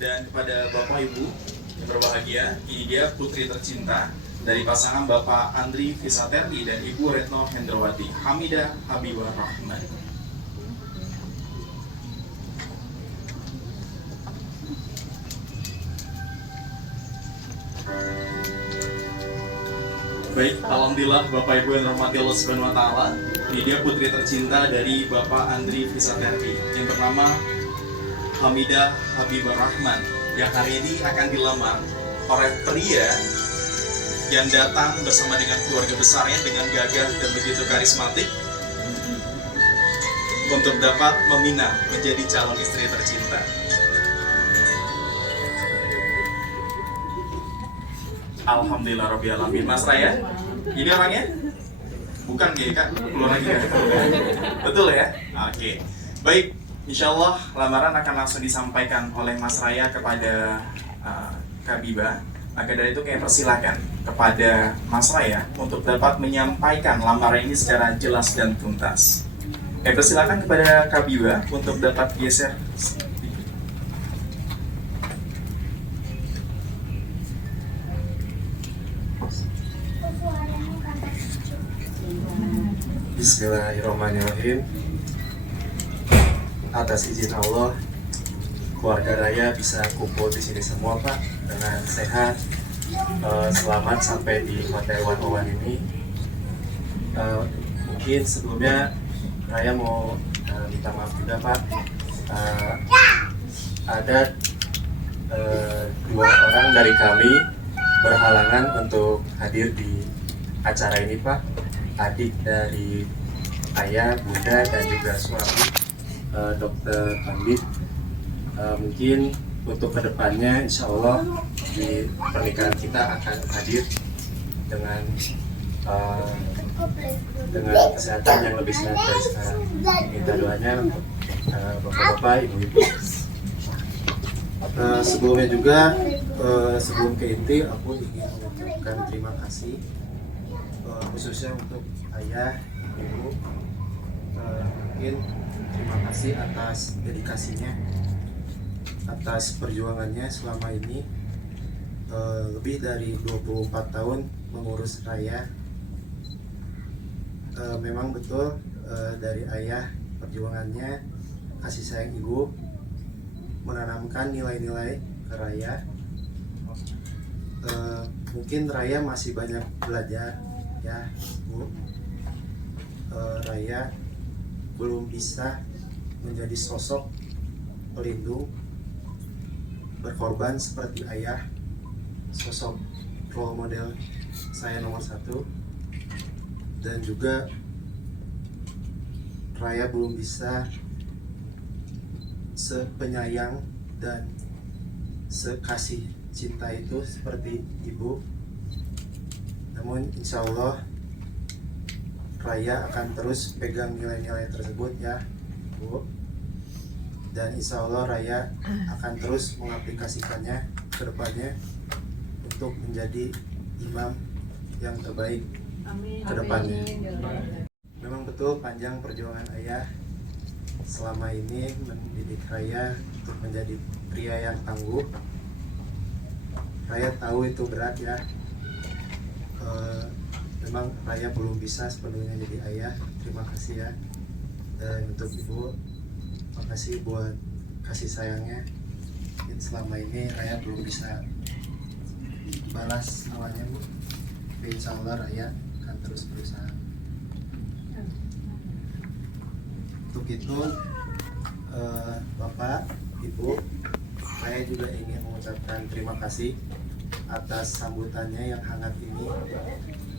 Dan kepada Bapak Ibu yang berbahagia, ini dia putri tercinta dari pasangan Bapak Andri Fisaterli dan Ibu Retno Hendrawati, Hamidah Habibah Rahman. Baik, alhamdulillah Bapak Ibu yang rahmati Allah Subhanahu wa taala. Ini dia putri tercinta dari Bapak Andri Fisaterli yang bernama Hamidah Habibah Rahman, yang hari ini akan dilamar oleh pria yang datang bersama dengan keluarga besarnya dengan gagah dan begitu karismatik untuk dapat meminang menjadi calon istri tercinta. Alhamdulillah Rabbil Alamin. Mas Raya, ini orangnya? Bukan kayak Kak, keluar lagi kan? Betul ya? Oke. Baik, insya Allah lamaran akan langsung disampaikan oleh Mas Raya kepada Kak Biba. Maka dari itu kayak persilakan kepada Mas Raya untuk dapat menyampaikan lamaran ini secara jelas dan tuntas. Persilakan kepada Kak Biba untuk dapat geser. Bismillahirrahmanirrahim. Atas izin Allah, keluarga Raya bisa kumpul di sini semua Pak dengan sehat, selamat sampai di Hotel One ini. Mungkin sebelumnya Raya mau minta maaf juga Pak. Ada dua orang dari kami berhalangan untuk hadir di acara ini Pak. Adik dari ayah, bunda, dan juga suami Dokter Pandit. Mungkin untuk kedepannya insya Allah di pernikahan kita akan hadir dengan kesehatan yang lebih sehat dari sekarang. Minta doanya untuk bapak-bapak, ibu-ibu. Sebelumnya juga sebelum ke inti, aku ingin mengucapkan terima kasih khususnya untuk ayah, ibu. Mungkin terima kasih atas dedikasinya, atas perjuangannya selama ini, lebih dari 24 tahun mengurus Raya. Memang betul dari ayah perjuangannya, kasih sayang ibu, menanamkan nilai-nilai ke Raya. Mungkin Raya masih banyak belajar ya Bu. Raya belum bisa menjadi sosok pelindung, berkorban seperti ayah, sosok role model saya nomor satu. Dan juga Raya belum bisa sepenyayang dan sekasih cinta itu seperti ibu. Namun insya Allah Raya akan terus pegang nilai-nilai tersebut ya Bu. Dan insya Allah Raya akan terus mengaplikasikannya ke depannya untuk menjadi imam yang terbaik ke depannya. Memang betul panjang perjuangan ayah selama ini mendidik Raya untuk menjadi pria yang tangguh. Raya tahu itu berat ya. Memang Raya belum bisa sepenuhnya jadi ayah. Terima kasih ya. Dan untuk ibu, makasih buat kasih sayangnya. Mungkin selama ini Raya belum bisa balas awalnya Bu. Tapi insya Allah Raya akan terus berusaha. Untuk itu Bapak, Ibu, Raya juga ingin mengucapkan terima kasih atas sambutannya yang hangat ini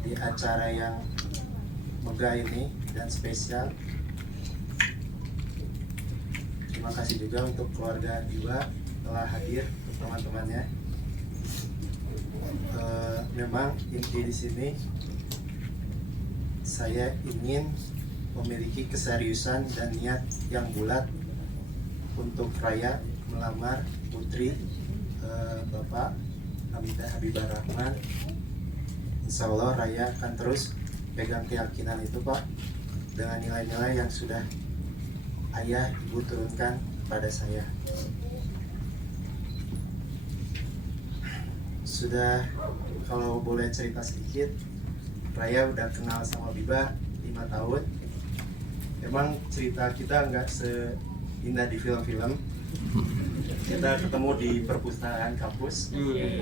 di acara yang megah ini dan spesial. Terima kasih juga untuk keluarga Biba telah hadir, teman-temannya. Memang inti di sini saya ingin memiliki keseriusan dan niat yang bulat untuk Raya melamar putri Bapak Hamidah Habibah Rahman. Insya Allah Raya akan terus pegang keyakinan itu Pak, dengan nilai-nilai yang sudah ayah ibu turunkan pada saya. sudah, kalau boleh cerita sedikit, Raya udah kenal sama Biba 5 tahun. Emang cerita kita nggak seindah di film-film. Kita ketemu di perpustakaan kampus. Wih,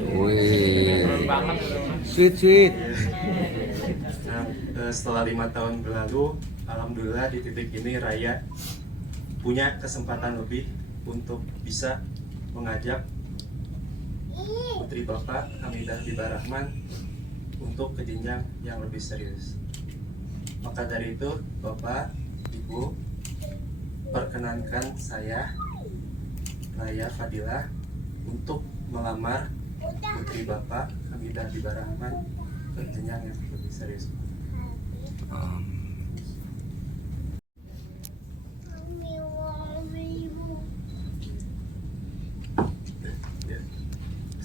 sweet. Nah, setelah 5 tahun berlalu, alhamdulillah di titik ini Raya punya kesempatan lebih untuk bisa mengajak putri Bapak Hamidah Biba Rahman untuk ke jenjang yang lebih serius. Maka dari itu, Bapak, Ibu, perkenankan saya, Raya Fadilah, untuk melamar putri Bapak Hamidah Biba Rahman ke jenjang yang lebih serius.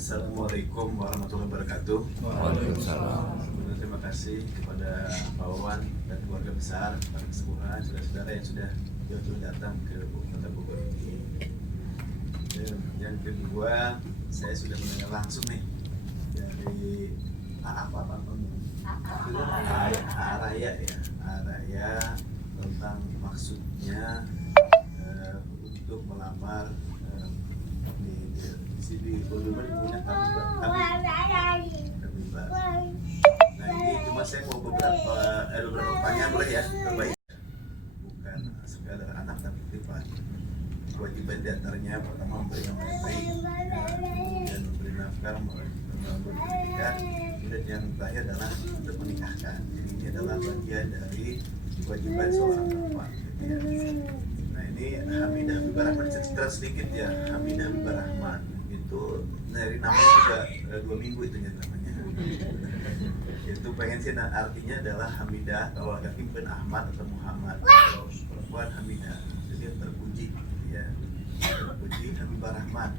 Assalamualaikum warahmatullahi wabarakatuh. Waalaikumsalam. Terima kasih kepada Pak Wawan dan keluarga besar, para kesepuhan, saudara-saudara yang sudah jauh-jauh datang ke Kota Bogor ini. Dan yang kedua, saya sudah mendengar langsung nih dari Araya ya, Araya tentang maksudnya untuk melamar di sini Bogor punya Habibah. Nah ini cuma saya mau beberapa pertanyaan boleh ya, terbaik. Bukan sekadar anak tapi pribadi. Kewajiban diantaranya pertama memberi yang baik, dan memberi nafkah, memberi pendidikan, dan yang terakhir adalah untuk menikahkan. Jadi ini adalah bagian dari kewajiban seorang bapak. Gitu ya. Nah ini Hamidah Biba Rahman, cerita sedikit ya. Hamidah Biba Rahman itu dari namanya juga 2 minggu itu namanya. Itu pengen sih, nah, artinya adalah Hamidah, kalau laki Ben Ahmad atau Muhammad, kalau perempuan Hamidah, jadi yang terpuji ya, terpuji Habibah Rahman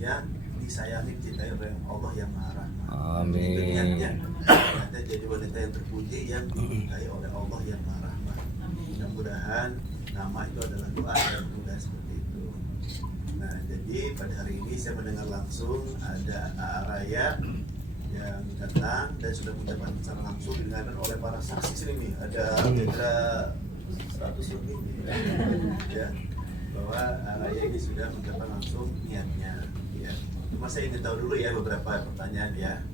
yang disayangi, dicintai oleh Allah yang Maha Rahman. Amin. Itu niatnya, niatnya jadi wanita yang terpuji yang dicintai oleh Allah yang Maha Rahman. Mudah-mudahan nama itu adalah doa yang mudah seperti itu. Nah jadi pada hari ini saya mendengar langsung ada Araya yang datang dan sudah mendapat secara langsung didengarkan oleh para saksi sini nih, ada kira 100 lebih ya, bahwa Araya ini sudah mendapat langsung niatnya ya. Cuma saya ingin tahu dulu ya beberapa pertanyaan ya.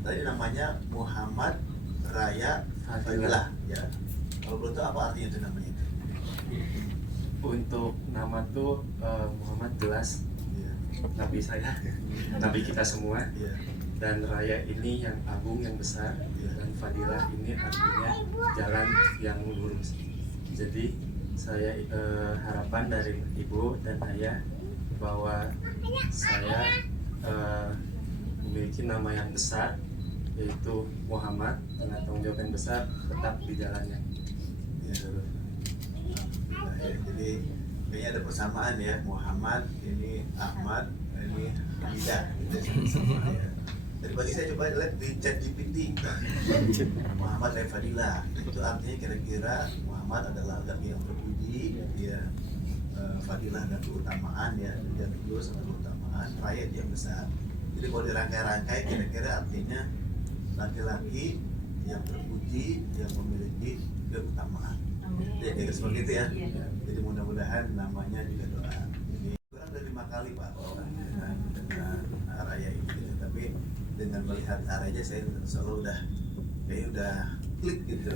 Tadi namanya Muhammad Raya Fadilah ya, kalau boleh tahu apa artinya itu namanya? Untuk nama tuh Muhammad jelas Ya. Nabi saya, Nabi kita semua. Ya. Dan Raya ini yang agung, yang besar, dan Fadilah ini artinya jalan yang lurus. Jadi saya harapan dari ibu dan ayah bahwa saya memiliki nama yang besar, yaitu Muhammad, dengan tanggung jawab yang besar, tetap di jalannya. Ya. Nah, ya, jadi kayaknya ada persamaan ya, Muhammad ini Ahmad, ini Hamidah, itu sama ya. Tadi pagi saya coba lihat di ChatGPT, Muhammad Raya Fadilah, itu artinya kira-kira Muhammad adalah laki yang terpuji, dia Fadilah dan keutamaan ya, dia tulus sama keutamaan, Raya yang besar. Jadi kalau dirangkai-rangkai kira-kira artinya laki-laki yang terpuji yang memiliki keutamaan. Jadi seperti itu ya. Jadi mudah-mudahan namanya juga doa. Jadi kurang dari 5 kali Pak dengan Araya ini, tapi dengan melihat Araya saya selalu udah klik gitu,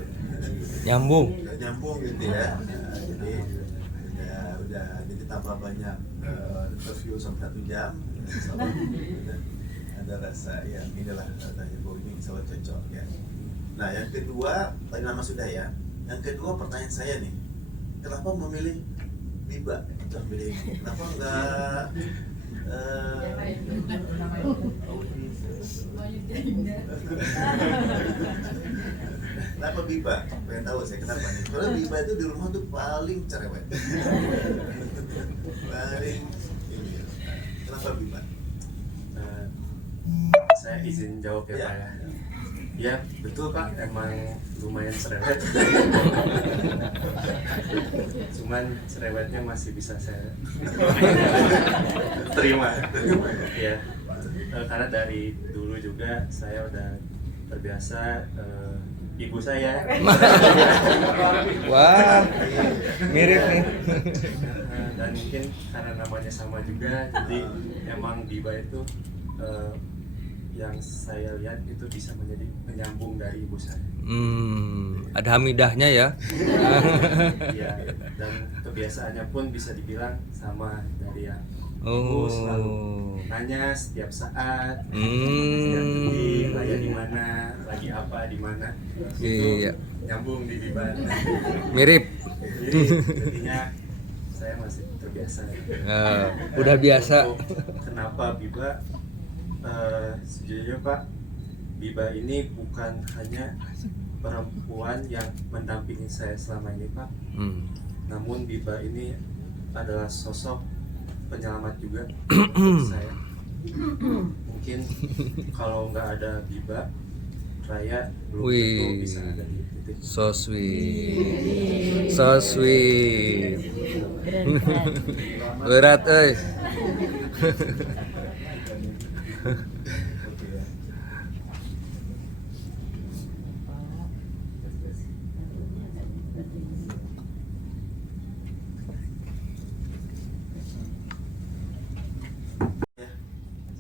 Nyambung. udah nyambung gitu ya. Nah, jadi udah jadi tambah banyak interview sampai 1 jam, ada rasa ya inilah katanya bahwa ini selalu cocok ya. Nah yang kedua, tadi nama sudah ya. Yang kedua pertanyaan saya nih, kenapa memilih Biba untuk memilih ini? Kenapa enggak kenapa Biba? Pengen tahu saya kenapa nih? Karena Biba itu di rumah tuh paling cerewet, paling ini. Kenapa Biba? Saya izin jawab ya, Ya. Pak ya. Ya betul Pak, emang lumayan cerewet. Cuman cerewetnya masih bisa saya terima. Ya, karena dari juga saya udah terbiasa ibu saya. Wah, mirip nih. Dan mungkin karena namanya sama juga, jadi emang Biba itu yang saya lihat itu bisa menjadi penyambung dari ibu saya. Ada hamidahnya ya. Iya, dan kebiasaannya pun bisa dibilang sama dari yang ibu selalu nanya setiap saat, setiap detik, Raya di mana, lagi apa, di mana, itu Iya. nyambung di Biba. Mirip. Jadi jadinya saya masih terbiasa. Udah biasa. Untuk kenapa Biba? Sejujurnya Pak, Biba ini bukan hanya perempuan yang mendampingi saya selama ini Pak, namun Biba ini adalah sosok penyelamat juga untuk saya. Mungkin kalau nggak ada Biba, Raya belum tentu Wih, bisa ada di titik. so sweet, so sweet. Berat,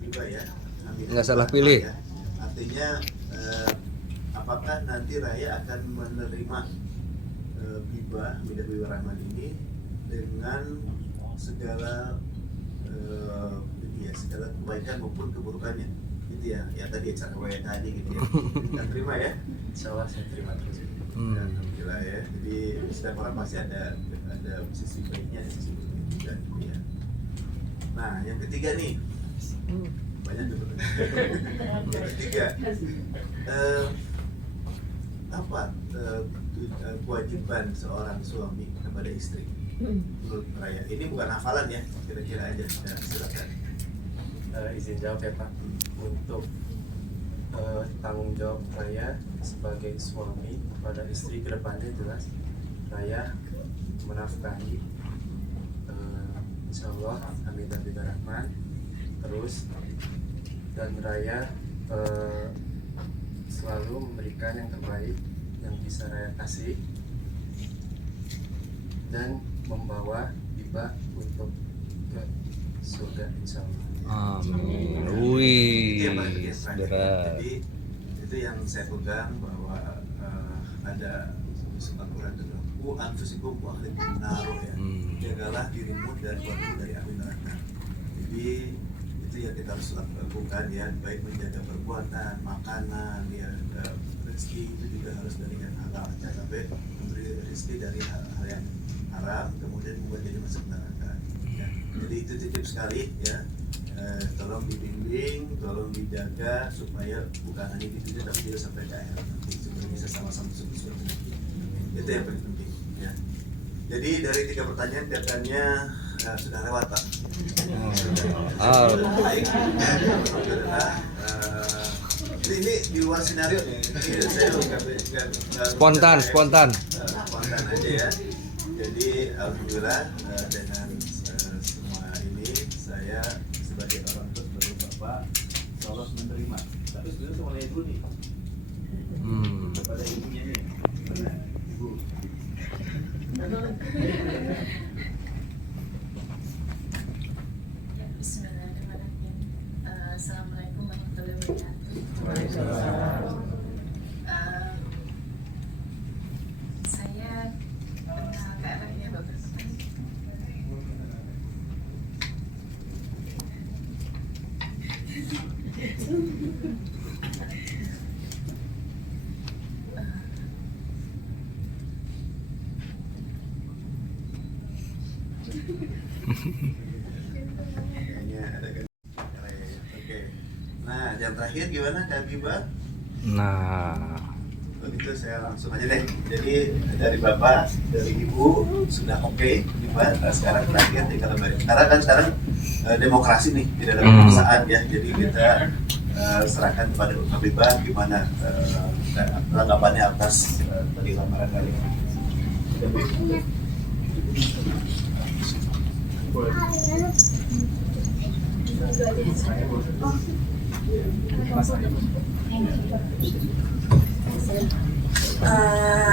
Juga ya. Nggak salah pilih. Ya. Artinya apakah nanti Raya akan menerima Biba Rahman ini dengan segala segala kebaikan maupun keburukannya, gitu ya. Ya tadi cara Raya tadi gitu ya. Kita terima ya. Insya Allah saya terima terus. Alhamdulillah ya. Jadi setiap orang pasti ada sisi baiknya dan sisi buruknya juga gitu ya. Nah, yang ketiga nih, banyak tuh. Yang ketiga, apa kewajiban seorang suami kepada istri menurut Raya? Ini bukan hafalan ya, kira-kira aja. Ya, silakan. Izin jawab ya Pak. Untuk tanggung jawab Raya sebagai suami kepada istri kedepannya jelas Raya menafkahi, insya Allah amin dan rahman, terus dan Raya selalu memberikan yang terbaik yang bisa Raya kasih dan membawa Biba untuk ke surga insya Allah. Amin. Itu Wih, yang paling penting. berat. Jadi itu yang saya pegang bahwa ada surat Quran itu anfusikum wa ahlikum nar ya. Jagalah dirimu dan keluarga dari api neraka. Jadi itu yang kita harus lakukan ya, baik menjaga perbuatan, makanan ya, rezeki itu juga harus dari yang halal. Jangan sampai memberi rezeki dari hal yang haram kemudian membuat jadi masuk neraka. Ya. Jadi itu titip sekali ya. Tolong dibimbing, tolong dijaga supaya bukan hanya di dunia tapi juga sampai ke akhirat nanti supaya bisa sama-sama masuk surga. Itu yang paling penting ya. Jadi dari 3 pertanyaan kelihatannya sudah lewat Pak. Baik. Alhamdulillah. Ini di luar skenario nih. Ini saya nggak Spontan aja ya. Jadi alhamdulillah dengan semua ini saya sebagai orang tua, sebagai bapak, Allah menerima. Tapi sebenarnya sama ibu nih, kepada ibunya nih, kepada ibu. Bismillahirrahmanirrahim. Assalamualaikum warahmatullahi wabarakatuh. Saya kenal Kak Raya Bapak. Kayaknya ada kan. Oke. Nah, yang terakhir gimana Kak Biba? Nah, Begitu saya langsung aja deh. Jadi dari bapak, dari ibu sudah oke, Biba. Nah, sekarang terakhir tinggal balik. Karena kan sekarang demokrasi nih, tidak ada pemaksaan ya. Jadi kita serahkan kepada Kak Biba gimana tanggapannya atas tadi lamaran kali ini.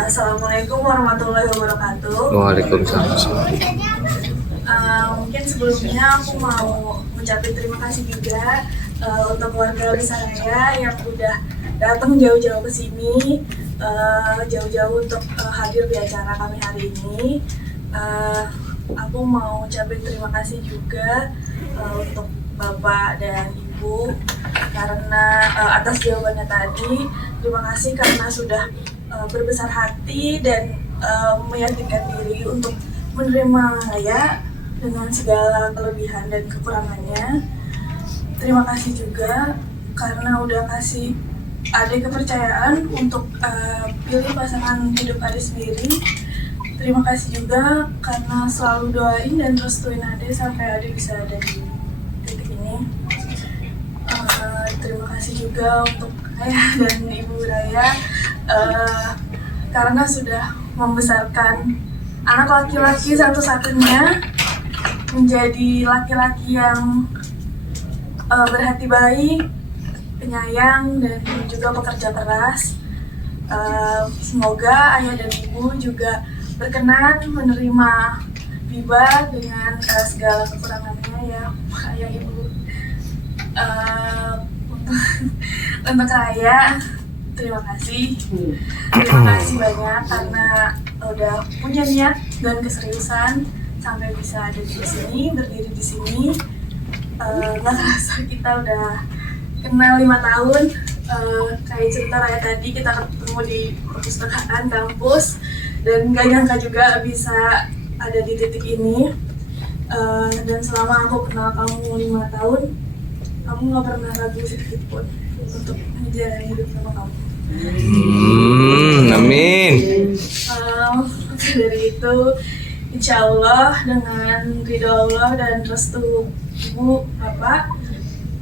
Assalamualaikum warahmatullahi wabarakatuh. Waalaikumsalam. Mungkin sebelumnya aku mau mengucapkan terima kasih juga untuk warga Bisaraya yang udah datang jauh-jauh ke sini, jauh-jauh untuk hadir di acara kami hari ini. Aku mau ucapin terima kasih juga untuk Bapak dan Ibu karena atas jawabannya tadi. Terima kasih karena sudah berbesar hati dan meyakinkan diri untuk menerima Raya dengan segala kelebihan dan kekurangannya. Terima kasih juga karena udah kasih Ade kepercayaan untuk pilih pasangan hidup Ade sendiri. Terima kasih juga karena selalu doain dan restuin Ade sampai Ade bisa ada di titik ini. Terima kasih juga untuk Ayah dan Ibu Raya karena sudah membesarkan anak laki-laki satu-satunya menjadi laki-laki yang berhati baik, penyayang, dan juga pekerja keras. Semoga Ayah dan Ibu juga berkenan menerima Biba dengan segala kekurangannya ya Ayah Ibu. Untuk Raya, terima kasih banyak karena udah punya niat dan keseriusan sampai bisa ada di sini, berdiri di sini. Nggak kerasa kita udah kenal 5 tahun. Kayak cerita Raya tadi, kita ketemu di perpustakaan kampus dan gak nyangka juga bisa ada di titik ini. Dan selama aku kenal kamu 5 tahun, kamu gak pernah ragu sedikit pun untuk menjalani hidup sama kamu. Amin. Dari itu, insya Allah dengan ridho Allah dan restu Ibu, Bapak,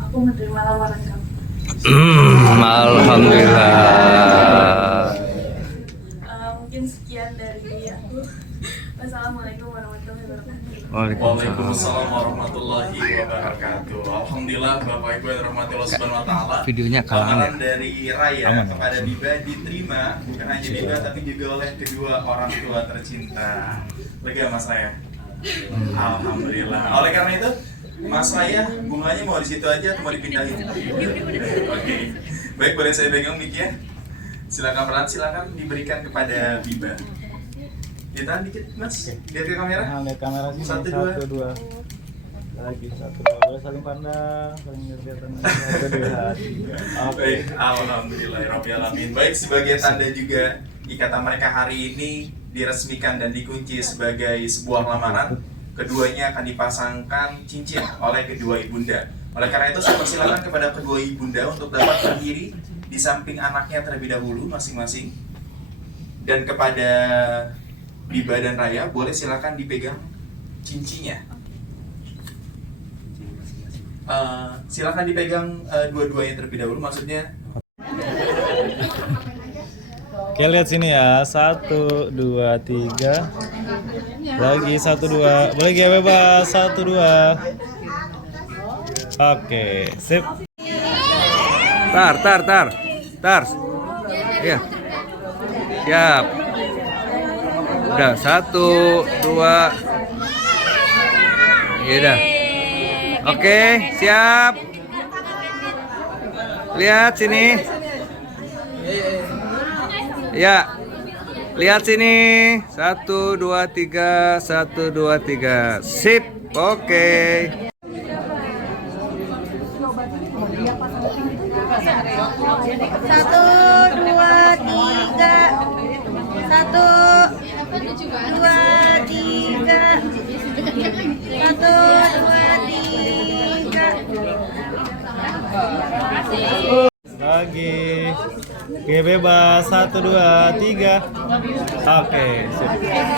aku menerima lamaran kamu. Alhamdulillah. Mungkin sekian dari aku. Wassalamualaikum warahmatullahi wabarakatuh. Waalaikumsalam warahmatullahi wabarakatuh. Alhamdulillah Bapak Ibu yang dirahmati Allah Subhanahu wa taala. Videonya kalah. Lamaran dari Raya kepada Biba diterima bukan hanya Biba tapi juga oleh kedua orang tua tercinta. Lega Mas Raya. Alhamdulillah. Oleh karena itu Mas Raya, bunganya mau di situ aja atau mau dipindahin? Oke. Baik, boleh saya pegang mic ya? Silakan peran, silakan diberikan kepada Biba. Ditahan dikit Mas, lihat ke kamera. Lihat kamera sini. 1, 2. Lagi 1, 2. Boleh saling pandang, saling kelihatan. 1, 2, 3. Baik, alhamdulillah alamin. Baik, sebagai tanda juga ikatan mereka hari ini diresmikan dan dikunci sebagai sebuah lamaran. Keduanya akan dipasangkan cincin oleh kedua ibunda. Oleh karena itu saya persilakan kepada kedua ibunda untuk dapat berdiri di samping anaknya terlebih dahulu masing-masing. Dan kepada Biba dan Raya boleh silakan dipegang cincinnya. Silakan dipegang dua-duanya terlebih dahulu, maksudnya. Oke, lihat sini ya. 1, 2, 3. Lagi 1, 2. Boleh gak bebas? 1, 2. Oke, sip. Tar. Iya. Siap. Udah 1, 2. Iya dah. Oke, siap. Lihat sini. Ya. Lihat sini. 1, 2, 3. 1, 2, 3. Sip. Oke. Satu, dua, tiga. 1, 2, 3. 1, 2, 3. Lagi. Oke, bebas. 1, 2, 3. Oke, sip.